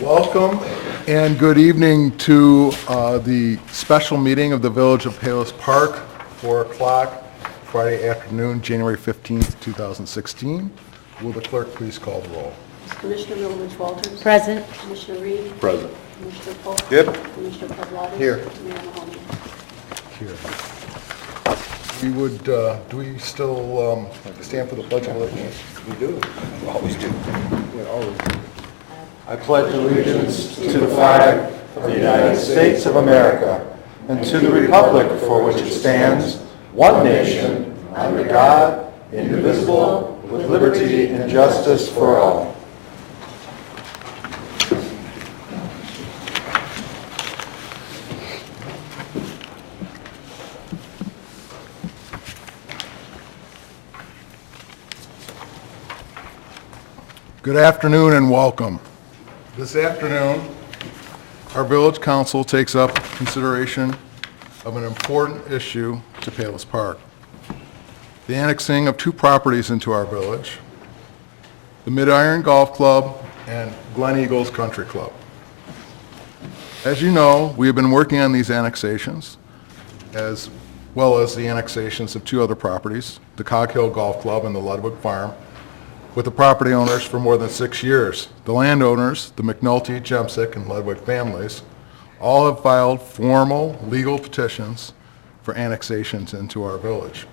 Welcome and good evening to the special meeting of the Village of Palos Park, 4 o'clock, Friday afternoon, January 15th, 2016. Will the clerk please call the roll? Commissioner Milovich Walters. Present. Commissioner Reed. Present. Commissioner Polk. Yep. Commissioner Pavlovich. Here. Mayor Mahoney. Here. We would, do we still stand for the Pledge of Allegiance? We do. We always do. We always do. I pledge allegiance to the flag of the United States of America and to the republic for which it stands, one nation, under God, indivisible, with liberty and justice for all. Good afternoon and welcome. This afternoon, our village council takes up consideration of an important issue to Palos Park. The annexing of two properties into our village, the Mid-Iron Golf Club and Glen Eagles Country Club. As you know, we have been working on these annexations, as well as the annexations of two other properties, the Cog Hill Golf Club and the Ludwig Farm, with the property owners for more than 6 years. The landowners, the McNulty, Jemsick, and Ludwig families, all have filed formal legal petitions for annexations into our village.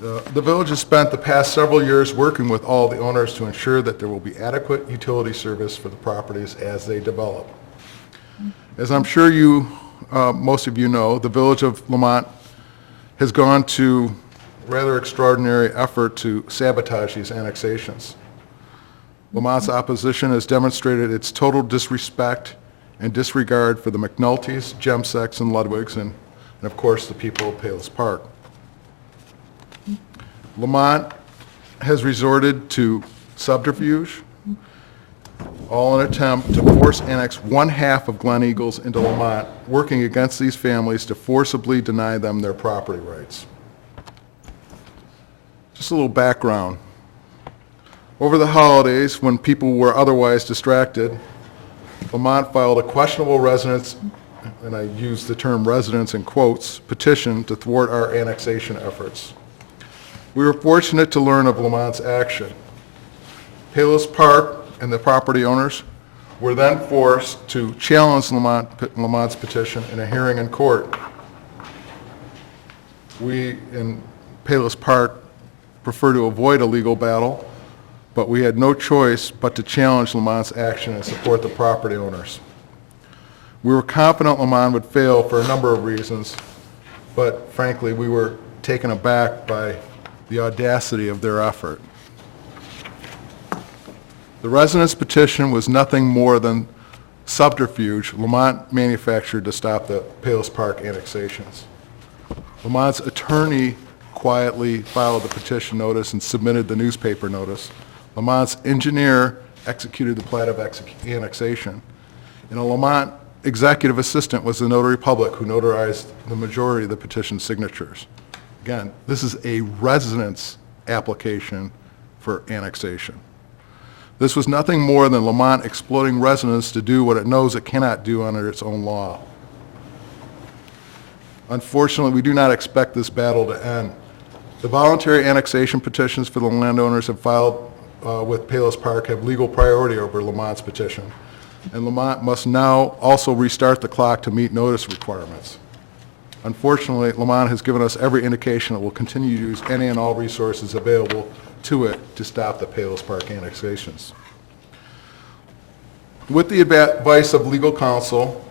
The village has spent the past several years working with all the owners to ensure that there will be adequate utility service for the properties as they develop. As I'm sure you, most of you know, the village of Lamont has gone to rather extraordinary effort to sabotage these annexations. Lamont's opposition has demonstrated its total disrespect and disregard for the McNultys, Jemsecks, and Ludwigs, and of course the people of Palos Park. Lamont has resorted to subterfuge, all in an attempt to force annex one half of Glen Eagles into Lamont, working against these families to forcibly deny them their property rights. Just a little background. Over the holidays, when people were otherwise distracted, Lamont filed a questionable residence, and I use the term residence in quotes, petition to thwart our annexation efforts. We were fortunate to learn of Lamont's action. Palos Park and the property owners were then forced to challenge Lamont's petition in a hearing in court. We in Palos Park prefer to avoid a legal battle, but we had no choice but to challenge Lamont's action and support the property owners. We were confident Lamont would fail for a number of reasons, but frankly, we were taken aback by the audacity of their effort. The residents' petition was nothing more than subterfuge Lamont manufactured to stop the Palos Park annexations. Lamont's attorney quietly filed the petition notice and submitted the newspaper notice. Lamont's engineer executed the plat of annexation. And a Lamont executive assistant was the notary public who notarized the majority of the petition signatures. Again, this is a residence application for annexation. This was nothing more than Lamont exploiting residents to do what it knows it cannot do under its own law. Unfortunately, we do not expect this battle to end. The voluntary annexation petitions for the landowners have filed with Palos Park have legal priority over Lamont's petition, and Lamont must now also restart the clock to meet notice requirements. Unfortunately, Lamont has given us every indication it will continue to use any and all resources available to it to stop the Palos Park annexations. With the advice of legal counsel,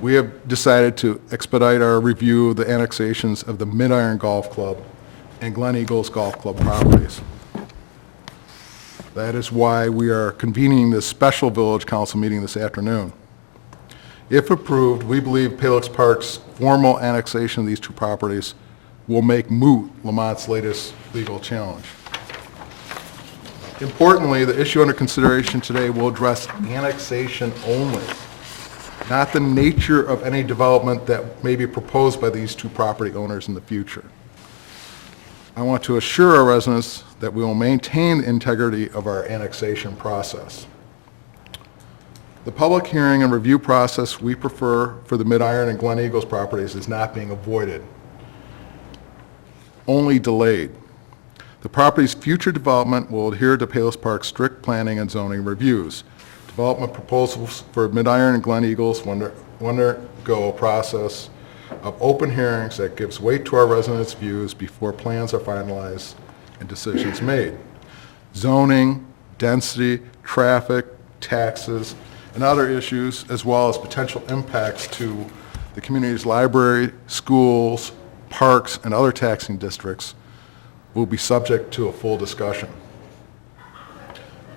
we have decided to expedite our review of the annexations of the Mid-Iron Golf Club and Glen Eagles Golf Club properties. That is why we are convening this special village council meeting this afternoon. If approved, we believe Palos Park's formal annexation of these two properties will make moot Lamont's latest legal challenge. Importantly, the issue under consideration today will address annexation only, not the nature of any development that may be proposed by these two property owners in the future. I want to assure our residents that we will maintain the integrity of our annexation process. The public hearing and review process we prefer for the Mid-Iron and Glen Eagles properties is not being avoided, only delayed. The property's future development will adhere to Palos Park's strict planning and zoning reviews. Development proposals for Mid-Iron and Glen Eagles will undergo a process of open hearings that gives weight to our residents' views before plans are finalized and decisions made. Zoning, density, traffic, taxes, and other issues, as well as potential impacts to the community's library, schools, parks, and other taxing districts, will be subject to a full discussion.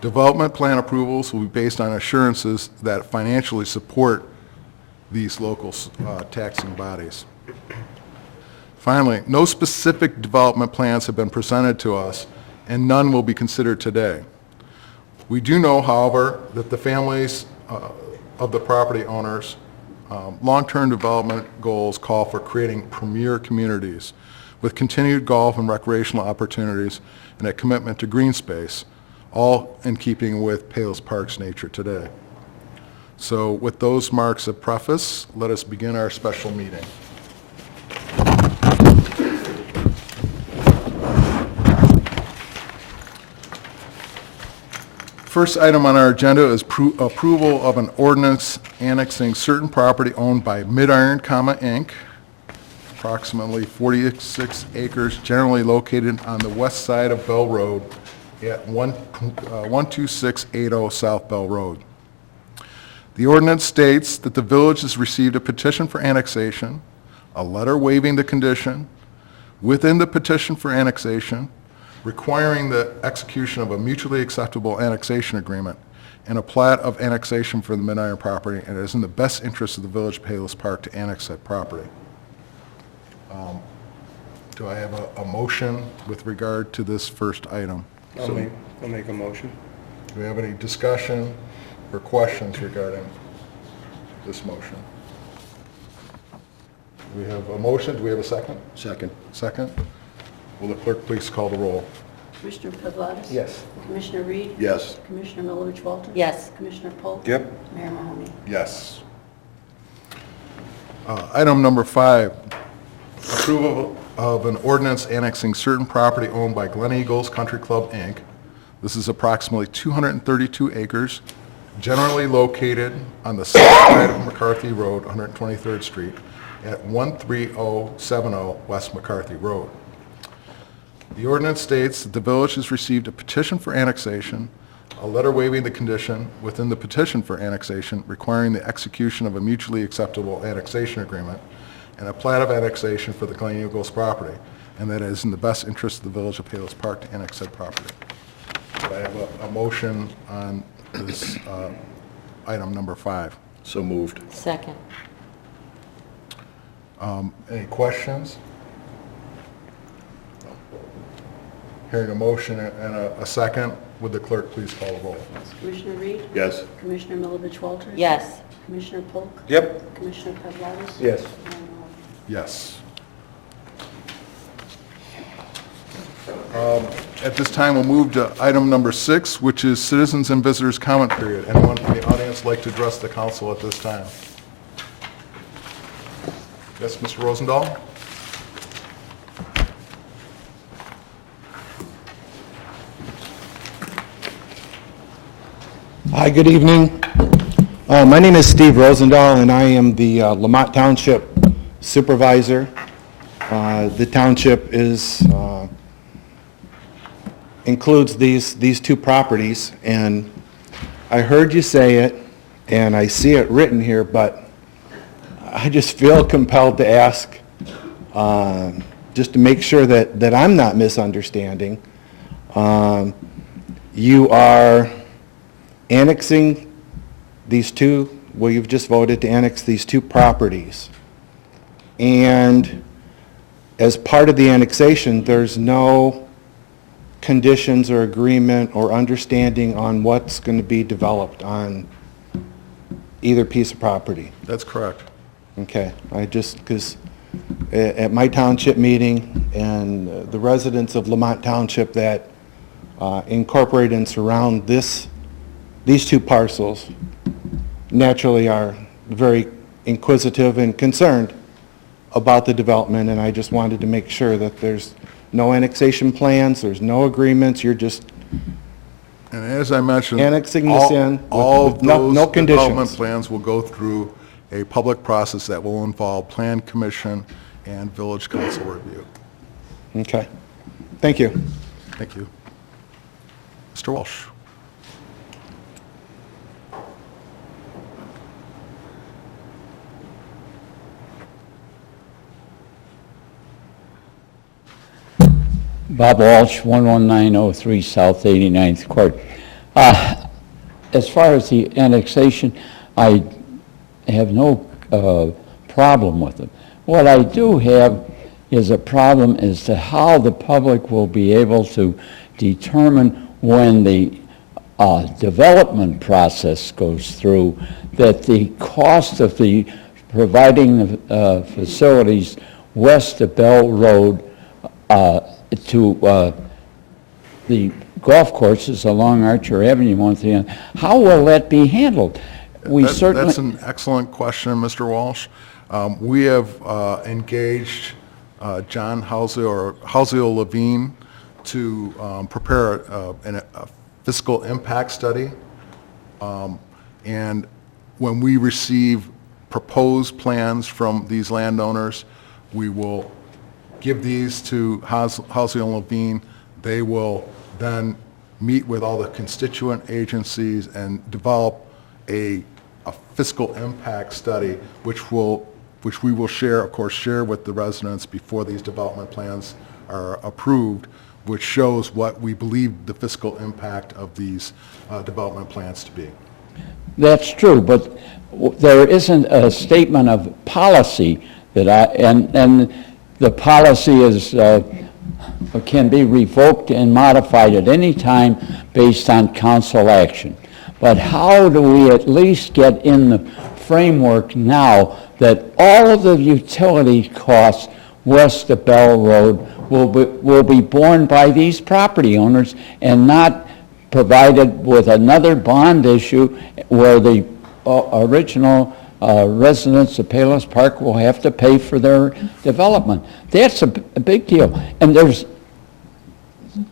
Development plan approvals will be based on assurances that financially support these local taxing bodies. Finally, no specific development plans have been presented to us, and none will be considered today. We do know, however, that the families of the property owners' long-term development goals call for creating premier communities with continued golf and recreational opportunities and a commitment to green space, all in keeping with Palos Park's nature today. So with those marks of preface, let us begin our special meeting. First item on our agenda is approval of an ordinance annexing certain property owned by Mid-Iron, Inc., approximately 46 acres, generally located on the west side of Bell Road at 12680 South Bell Road. The ordinance states that the village has received a petition for annexation, a letter waiving the condition, within the petition for annexation, requiring the execution of a mutually acceptable annexation agreement, and a plat of annexation for the Mid-Iron property, and it is in the best interest of the village of Palos Park to annex that property. Do I have a motion with regard to this first item? I'll make a motion. Do we have any discussion or questions regarding this motion? We have a motion. Do we have a second? Second. Second. Will the clerk please call the roll? Commissioner Pavlonis? Yes. Commissioner Reed? Yes. Commissioner Milovich Walters? Yes. Commissioner Polk? Yep. Mayor Mahoney? Yes. Item number 5, approval of an ordinance annexing certain property owned by Glen Eagles Country Club, Inc. This is approximately 232 acres, generally located on the south side of McCarthy Road, 123rd Street, at 13070 West McCarthy Road. The ordinance states that the village has received a petition for annexation, a letter waiving the condition within the petition for annexation requiring the execution of a mutually acceptable annexation agreement, and a plat of annexation for the Glen Eagles property, and that it is in the best interest of the village of Palos Park to annex that property. Do I have a motion on this item number 5? So moved. Second. Any questions? Hearing a motion and a second, would the clerk please call the roll? Commissioner Reed? Yes. Commissioner Milovich Walters? Yes. Commissioner Polk? Yep. Commissioner Pavlonis? Yes. Mayor Mahoney? Yes. At this time, we'll move to item number 6, which is citizens and visitors comment period. Anyone from the audience like to address the council at this time? Yes, Mr. Rosendahl? Hi, good evening. My name is Steve Rosendahl, and I am the Lamont Township Supervisor. The township includes these two properties, and I heard you say it, and I see it written here, but I just feel compelled to ask, just to make sure that I'm not misunderstanding. You are annexing these two, well, you've just voted to annex these two properties. And as part of the annexation, there's no conditions or agreement or understanding on what's going to be developed on either piece of property. That's correct. Okay, because at my township meeting and the residents of Lamont Township that incorporate and surround these two parcels, naturally are very inquisitive and concerned about the development, and I just wanted to make sure that there's no annexation plans, there's no agreements, you're just And as I mentioned. Annexing this in with All of no those conditions. development plans will go through a public process that will involve Plan Commission and Village Council review. Okay. Thank you. Thank you. Mr. Walsh. Bob Walsh, 11903 South 89th Court. As far as the annexation, I have no problem with it. What I do have is a problem as to how the public will be able to determine when the development process goes through that the cost of the providing the facilities west of Bell Road to the golf courses along Archer Avenue, Montana, how will that be handled? That's an excellent question, Mr. Walsh. We have engaged John Halsey Levine to prepare a fiscal impact study. And when we receive proposed plans from these landowners, we will give these to Halsey and Levine. They will then meet with all the constituent agencies and develop a fiscal impact study, which we will share, of course, share with the residents before these development plans are approved, which shows what we believe the fiscal impact of these development plans to be. That's true, but there isn't a statement of policy that and the policy is, can be revoked and modified at any time based on council action. But how do we at least get in the framework now that all of the utility costs west of Bell Road will be borne by these property owners and not provided with another bond issue where the original residents of Palos Park will have to pay for their development? That's a big deal. And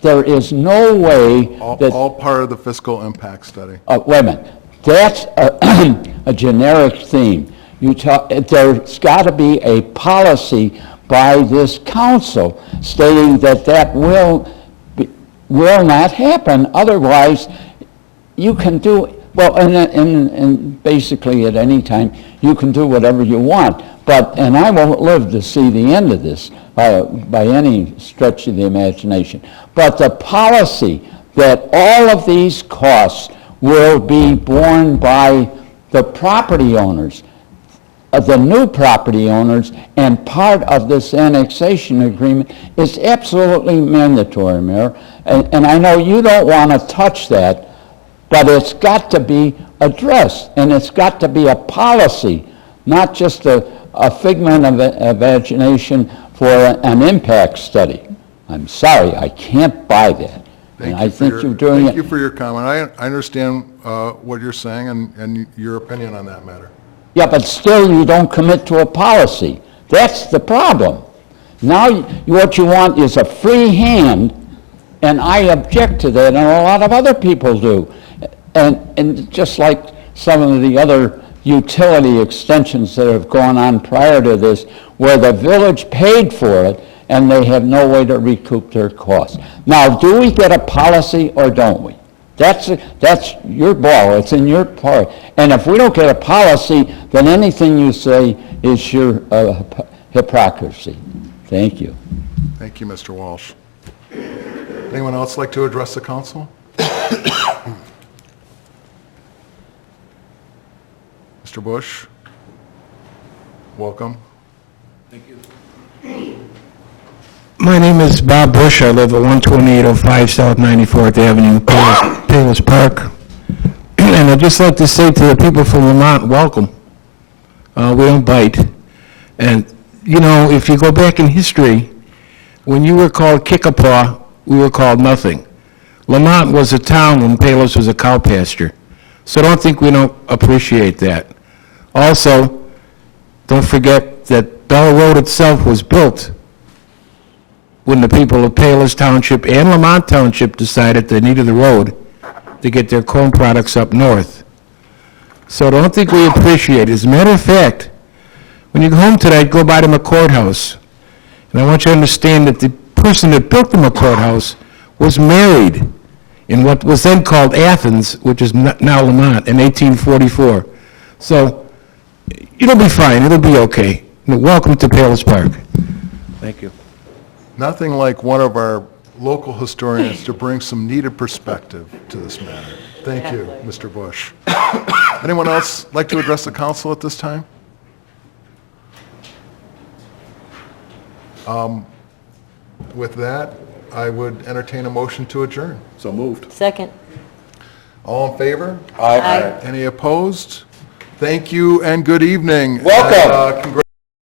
there is no way that... All part of the fiscal impact study. Wait a minute. That's a generic theme. There's got to be a policy by this council stating that will not happen. Otherwise, you can do, well, and basically at any time, you can do whatever you want. And I won't live to see the end of this by any stretch of the imagination. But the policy that all of these costs will be borne by the property owners, the new property owners, and part of this annexation agreement is absolutely mandatory, Mayor. And I know you don't want to touch that, but it's got to be addressed, and it's got to be a policy, not just a figment of imagination for an impact study. I'm sorry, I can't buy that. Thank you for your comment. I understand what you're saying and your opinion on that matter. Yeah, but still you don't commit to a policy. That's the problem. Now what you want is a free hand, and I object to that, and a lot of other people do. And just like some of the other utility extensions that have gone on prior to this, where the village paid for it, and they have no way to recoup their costs. Now, do we get a policy or don't we? That's your ball. It's in your part. And if we don't get a policy, then anything you say is sheer hypocrisy. Thank you. Thank you, Mr. Walsh. Anyone else like to address the council? Mr. Bush, welcome. My name is Bob Bush. I live at 12805 South 94th Avenue, Palos Park. And I'd just like to say to the people from Vermont, welcome. We don't bite. And, you know, if you go back in history, when you were called Kickapaw, we were called nothing. Lamont was a town when Palos was a cow pasture. So don't think we don't appreciate that. Also, don't forget that Bell Road itself was built when the people of Palos Township and Lamont Township decided they needed the road to get their corn products up north. So don't think we appreciate it. As a matter of fact, when you go home tonight, go by the McCord House. And I want you to understand that the person that built the McCord House was married in what was then called Athens, which is now Lamont, in 1844. So it'll be fine. It'll be okay. Welcome to Palos Park. Thank you. Nothing like one of our local historians to bring some needed perspective to this matter. Thank you, Mr. Bush. Anyone else like to address the council at this time? With that, I would entertain a motion to adjourn. So moved. Second. All in favor? Aye. Any opposed? Thank you and good evening. Welcome. And,